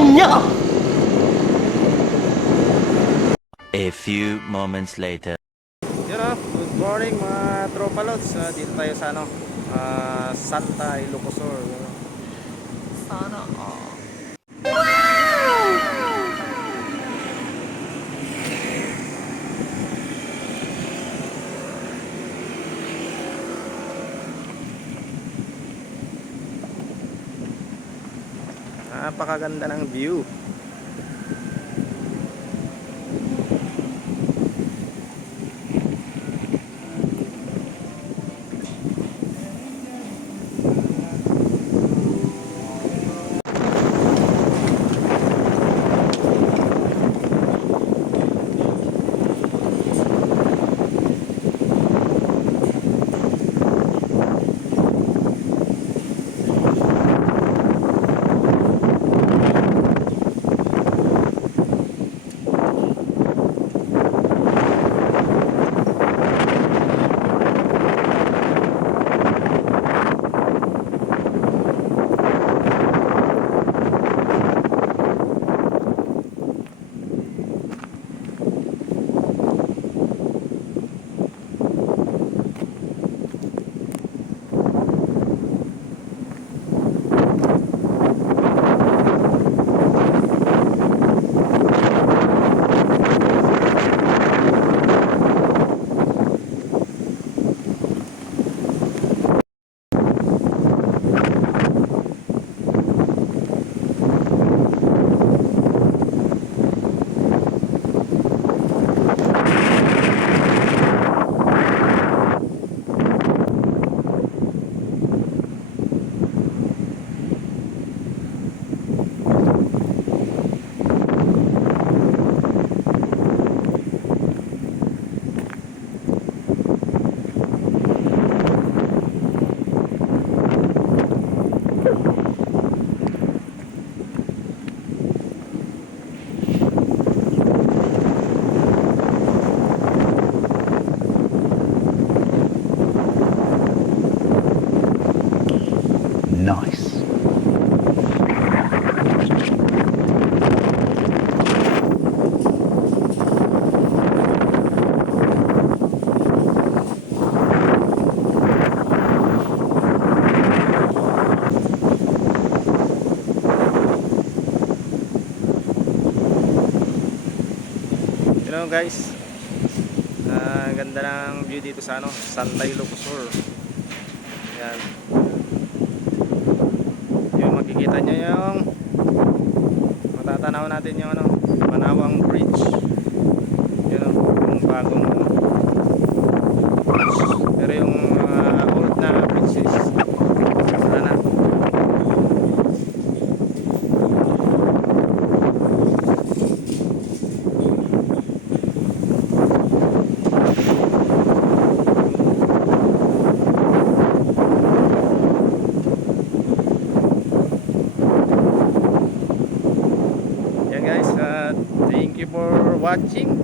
no! A few moments later. Good morning mga tropa lods. Dito tayo sa Santa Ilocos Sur. Sana napakaganda ng view. Nice. Guys, ganda ng view dito sa Santa Ilocos Sur. Yan. Yung makikita nyo yung matatanaw natin yung Banaoang Bridge. Yun yung bagong bridge. Pero yung old na bridge is wala na. Thank you for watching.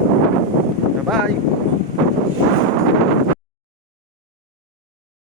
Bye bye.